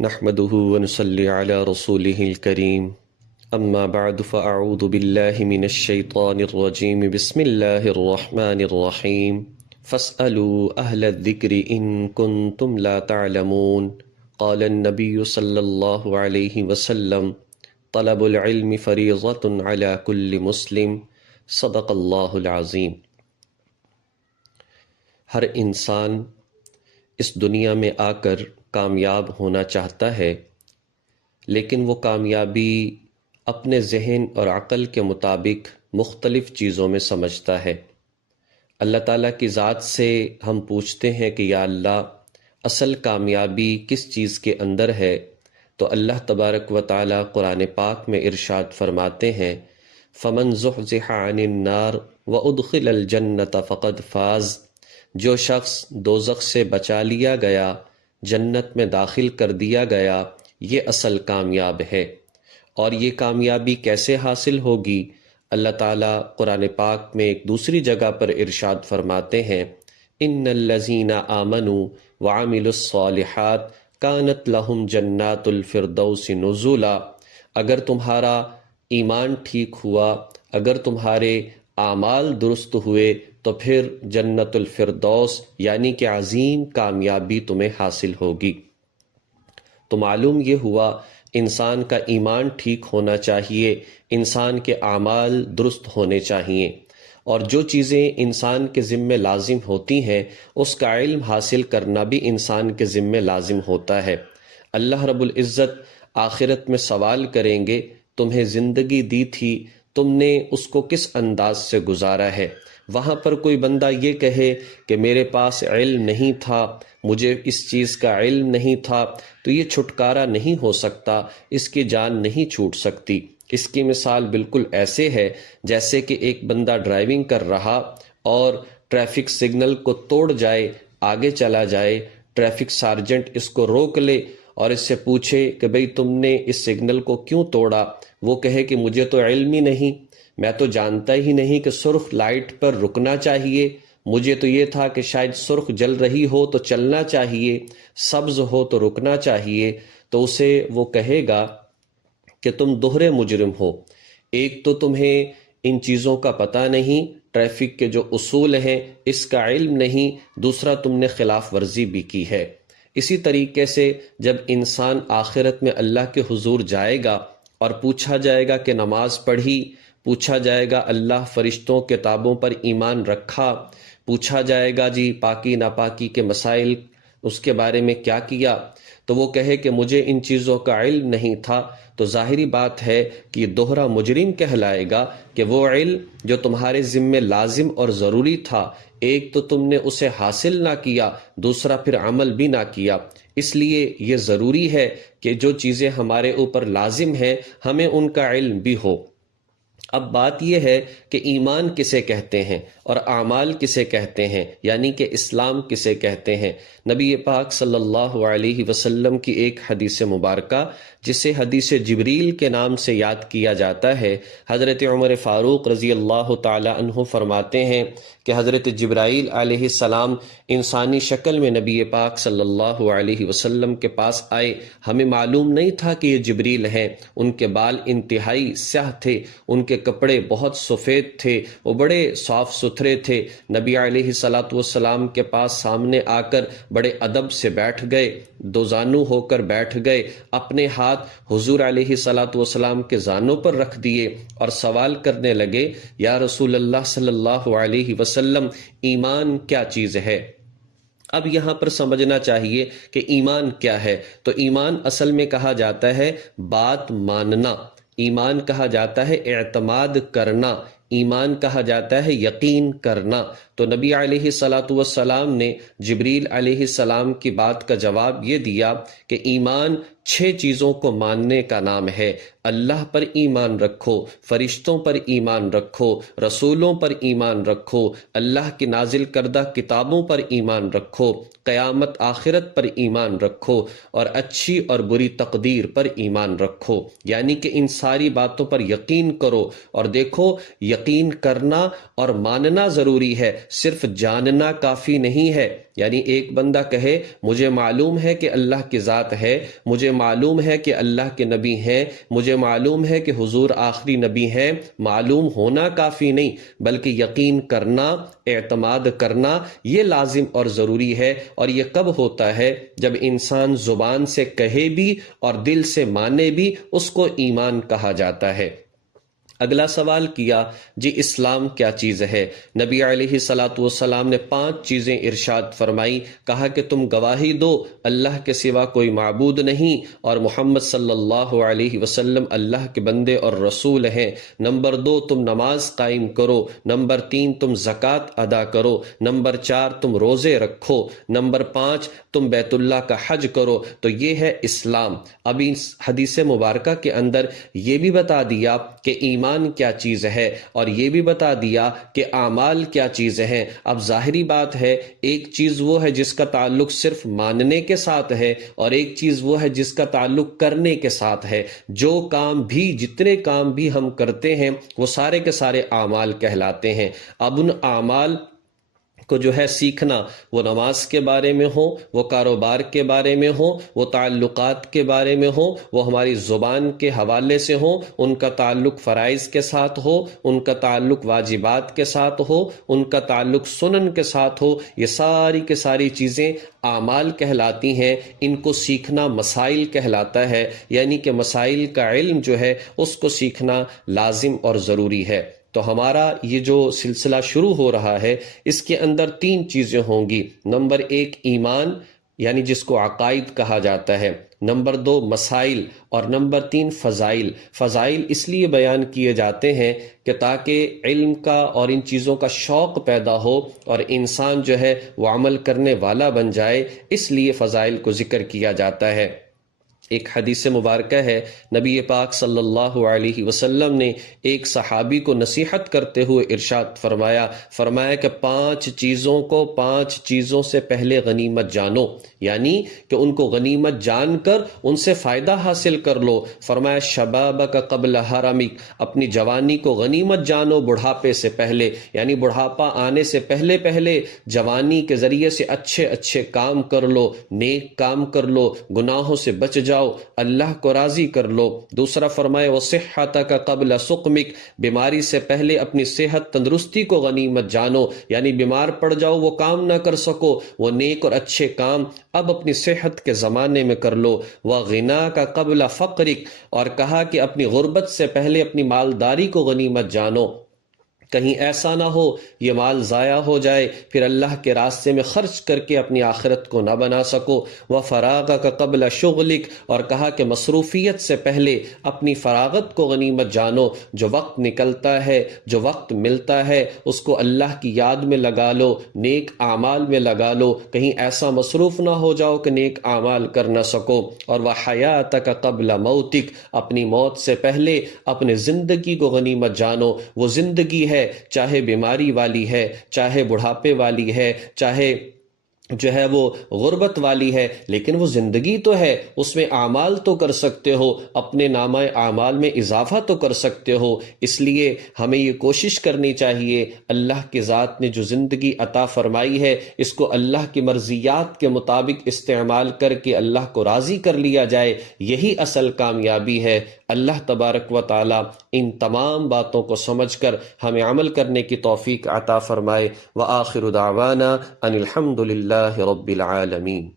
نحمده ونصلي على رسوله الكريم اما بعد فاعوذ بالله من الشيطان الرجيم بسم الله الرحمن الرحيم فاسألوا اهل الذكر ان كنتم لا تعلمون قال النبي صلى الله عليه وسلم طلب العلم فریضة على كل مسلم صدق اللہ العظیم۔ ہر انسان اس دنیا میں آ کر کامیاب ہونا چاہتا ہے، لیکن وہ کامیابی اپنے ذہن اور عقل کے مطابق مختلف چیزوں میں سمجھتا ہے۔ اللہ تعالیٰ کی ذات سے ہم پوچھتے ہیں کہ یا اللہ، اصل کامیابی کس چیز کے اندر ہے؟ تو اللہ تبارک و تعالیٰ قرآن پاک میں ارشاد فرماتے ہیں فَمَنْ زُحْزِحَ عَنِ النَّارِ وَأُدْخِلَ الْجَنَّةَ فَقَدْ فَازَ، جو شخص دوزخ سے بچا لیا گیا، جنت میں داخل کر دیا گیا، یہ اصل کامیاب ہے۔ اور یہ کامیابی کیسے حاصل ہوگی؟ اللہ تعالیٰ قرآن پاک میں ایک دوسری جگہ پر ارشاد فرماتے ہیں ان الذین آمنوا وعملوا الصالحات کانت لہم جنات الفردوس نزولا، اگر تمہارا ایمان ٹھیک ہوا، اگر تمہارے اعمال درست ہوئے تو پھر جنت الفردوس یعنی کہ عظیم کامیابی تمہیں حاصل ہوگی۔ تو معلوم یہ ہوا انسان کا ایمان ٹھیک ہونا چاہیے، انسان کے اعمال درست ہونے چاہیے، اور جو چیزیں انسان کے ذمے لازم ہوتی ہیں اس کا علم حاصل کرنا بھی انسان کے ذمے لازم ہوتا ہے۔ اللہ رب العزت آخرت میں سوال کریں گے تمہیں زندگی دی تھی، تم نے اس کو کس انداز سے گزارا ہے؟ وہاں پر کوئی بندہ یہ کہے کہ میرے پاس علم نہیں تھا، مجھے اس چیز کا علم نہیں تھا، تو یہ چھٹکارا نہیں ہو سکتا، اس کی جان نہیں چھوٹ سکتی۔ اس کی مثال بالکل ایسے ہے جیسے کہ ایک بندہ ڈرائیونگ کر رہا اور ٹریفک سگنل کو توڑ جائے، آگے چلا جائے، ٹریفک سارجنٹ اس کو روک لے اور اس سے پوچھے کہ بھئی تم نے اس سگنل کو کیوں توڑا؟ وہ کہے کہ مجھے تو علم ہی نہیں، میں تو جانتا ہی نہیں کہ سرخ لائٹ پر رکنا چاہیے، مجھے تو یہ تھا کہ شاید سرخ جل رہی ہو تو چلنا چاہیے، سبز ہو تو رکنا چاہیے۔ تو اسے وہ کہے گا کہ تم دوہرے مجرم ہو، ایک تو تمہیں ان چیزوں کا پتہ نہیں، ٹریفک کے جو اصول ہیں اس کا علم نہیں، دوسرا تم نے خلاف ورزی بھی کی ہے۔ اسی طریقے سے جب انسان آخرت میں اللہ کے حضور جائے گا اور پوچھا جائے گا کہ نماز پڑھی، پوچھا جائے گا اللہ فرشتوں کتابوں پر ایمان رکھا، پوچھا جائے گا جی پاکی ناپاکی کے مسائل اس کے بارے میں کیا کیا، تو وہ کہے کہ مجھے ان چیزوں کا علم نہیں تھا، تو ظاہری بات ہے کہ یہ دوہرا مجرم کہلائے گا کہ وہ علم جو تمہارے ذمے لازم اور ضروری تھا، ایک تو تم نے اسے حاصل نہ کیا، دوسرا پھر عمل بھی نہ کیا۔ اس لیے یہ ضروری ہے کہ جو چیزیں ہمارے اوپر لازم ہیں ہمیں ان کا علم بھی ہو۔ اب بات یہ ہے کہ ایمان کسے کہتے ہیں اور اعمال کسے کہتے ہیں، یعنی کہ اسلام کسے کہتے ہیں۔ نبی پاک صلی اللہ علیہ وسلم کی ایک حدیث مبارکہ جسے حدیث جبریل کے نام سے یاد کیا جاتا ہے، حضرت عمر فاروق رضی اللہ تعالی عنہ فرماتے ہیں کہ حضرت جبرائیل علیہ السلام انسانی شکل میں نبی پاک صلی اللہ علیہ وسلم کے پاس آئے، ہمیں معلوم نہیں تھا کہ یہ جبریل ہیں، ان کے بال انتہائی سیاہ تھے، ان کے کپڑے بہت سفید تھے، وہ بڑے صاف ستھرے تھے۔ نبی علیہ الصلاۃ والسلام کے پاس سامنے آ کر بڑے ادب سے بیٹھ گئے، دو زانو ہو کر بیٹھ گئے، اپنے ہاتھ حضور علیہ الصلاۃ والسلام کے زانوں پر رکھ دیے اور سوال کرنے لگے یا رسول اللہ صلی اللہ علیہ وسلم ایمان کیا چیز ہے؟ اب یہاں پر سمجھنا چاہیے کہ ایمان کیا ہے۔ تو ایمان اصل میں کہا جاتا ہے بات ماننا، ایمان کہا جاتا ہے اعتماد کرنا، ایمان کہا جاتا ہے یقین کرنا۔ تو نبی علیہ الصلاۃ والسلام نے جبریل علیہ السلام کی بات کا جواب یہ دیا کہ ایمان 6 چیزوں کو ماننے کا نام ہے۔ اللہ پر ایمان رکھو، فرشتوں پر ایمان رکھو، رسولوں پر ایمان رکھو، اللہ کی نازل کردہ کتابوں پر ایمان رکھو، قیامت آخرت پر ایمان رکھو، اور اچھی اور بری تقدیر پر ایمان رکھو۔ یعنی کہ ان ساری باتوں پر یقین کرو، اور دیکھو یقین کرنا اور ماننا ضروری ہے، صرف جاننا کافی نہیں ہے۔ یعنی ایک بندہ کہے مجھے معلوم ہے کہ اللہ کی ذات ہے، مجھے معلوم ہے کہ اللہ کے نبی ہیں، مجھے معلوم ہے کہ حضور آخری نبی ہیں، معلوم ہونا کافی نہیں بلکہ یقین کرنا، اعتماد کرنا یہ لازم اور ضروری ہے۔ اور یہ کب ہوتا ہے؟ جب انسان زبان سے کہے بھی اور دل سے مانے بھی، اس کو ایمان کہا جاتا ہے۔ اگلا سوال کیا جی اسلام کیا چیز ہے؟ نبی علیہ الصلاۃ والسلام نے 5 چیزیں ارشاد فرمائی، کہا کہ تم گواہی دو اللہ کے سوا کوئی معبود نہیں اور محمد صلی اللہ علیہ وسلم اللہ کے بندے اور رسول ہیں۔ نمبر 2 تم نماز قائم کرو، نمبر 3 تم زکوٰۃ ادا کرو، نمبر 4 تم روزے رکھو، نمبر 5 تم بیت اللہ کا حج کرو۔ تو یہ ہے اسلام۔ اب اس حدیث مبارکہ کے اندر یہ بھی بتا دیا کہ ایمان کیا چیز ہے اور یہ بھی بتا دیا کہ اعمال کیا چیز ہیں۔ اب ظاہری بات ہے، ایک چیز وہ ہے جس کا تعلق صرف ماننے کے ساتھ ہے اور ایک چیز وہ ہے جس کا تعلق کرنے کے ساتھ ہے۔ جو کام بھی، جتنے کام بھی ہم کرتے ہیں وہ سارے کے سارے اعمال کہلاتے ہیں۔ اب ان اعمال کو جو ہے سیکھنا، وہ نماز کے بارے میں ہو، وہ کاروبار کے بارے میں ہو، وہ تعلقات کے بارے میں ہو، وہ ہماری زبان کے حوالے سے ہو، ان کا تعلق فرائض کے ساتھ ہو، ان کا تعلق واجبات کے ساتھ ہو، ان کا تعلق سنن کے ساتھ ہو، یہ ساری کے ساری چیزیں اعمال کہلاتی ہیں۔ ان کو سیکھنا مسائل کہلاتا ہے، یعنی کہ مسائل کا علم جو ہے اس کو سیکھنا لازم اور ضروری ہے۔ تو ہمارا یہ جو سلسلہ شروع ہو رہا ہے اس کے اندر 3 چیزیں ہوں گی۔ نمبر 1 ایمان، یعنی جس کو عقائد کہا جاتا ہے، نمبر 2 مسائل، اور نمبر 3 فضائل۔ فضائل اس لیے بیان کیے جاتے ہیں کہ تاکہ علم کا اور ان چیزوں کا شوق پیدا ہو اور انسان جو ہے وہ عمل کرنے والا بن جائے، اس لیے فضائل کو ذکر کیا جاتا ہے۔ ایک حدیث مبارکہ ہے، نبی پاک صلی اللہ علیہ وسلم نے ایک صحابی کو نصیحت کرتے ہوئے ارشاد فرمایا کہ 5 چیزوں کو 5 چیزوں سے پہلے غنیمت جانو، یعنی کہ ان کو غنیمت جان کر ان سے فائدہ حاصل کر لو۔ فرمایا شبابک قبل حرمک، اپنی جوانی کو غنیمت جانو بڑھاپے سے پہلے، یعنی بڑھاپا آنے سے پہلے پہلے جوانی کے ذریعے سے اچھے اچھے کام کر لو، نیک کام کر لو، گناہوں سے بچ جاؤ، اللہ کو راضی کر لو۔ دوسرا فرمایا وصحتک قبل سقمک، بیماری سے پہلے اپنی صحت تندرستی کو غنیمت جانو، یعنی بیمار پڑ جاؤ وہ کام نہ کر سکو، وہ نیک اور اچھے کام اب اپنی صحت کے زمانے میں کر لو۔ وغناک قبل فقرک، اور کہا کہ اپنی غربت سے پہلے اپنی مالداری کو غنیمت جانو، کہیں ایسا نہ ہو یہ مال ضائع ہو جائے پھر اللہ کے راستے میں خرچ کر کے اپنی آخرت کو نہ بنا سکو۔ وفراغک قبل شغلک، اور کہا کہ مصروفیت سے پہلے اپنی فراغت کو غنیمت جانو، جو وقت نکلتا ہے، جو وقت ملتا ہے اس کو اللہ کی یاد میں لگا لو، نیک اعمال میں لگا لو، کہیں ایسا مصروف نہ ہو جاؤ کہ نیک اعمال کر نہ سکو۔ اور وحیاتک قبل موتک، اپنی موت سے پہلے اپنے زندگی کو غنیمت جانو۔ وہ زندگی ہے چاہے بیماری والی ہے، چاہے بڑھاپے والی ہے، چاہے جو ہے وہ غربت والی ہے، لیکن وہ زندگی تو ہے، اس میں اعمال تو کر سکتے ہو، اپنے نامہ اعمال میں اضافہ تو کر سکتے ہو۔ اس لیے ہمیں یہ کوشش کرنی چاہیے اللہ کی ذات نے جو زندگی عطا فرمائی ہے اس کو اللہ کی مرضیات کے مطابق استعمال کر کے اللہ کو راضی کر لیا جائے، یہی اصل کامیابی ہے۔ اللہ تبارک و تعالی ان تمام باتوں کو سمجھ کر ہمیں عمل کرنے کی توفیق عطا فرمائے۔ وآخر دعوانا ان الحمد للہ رب العالمین۔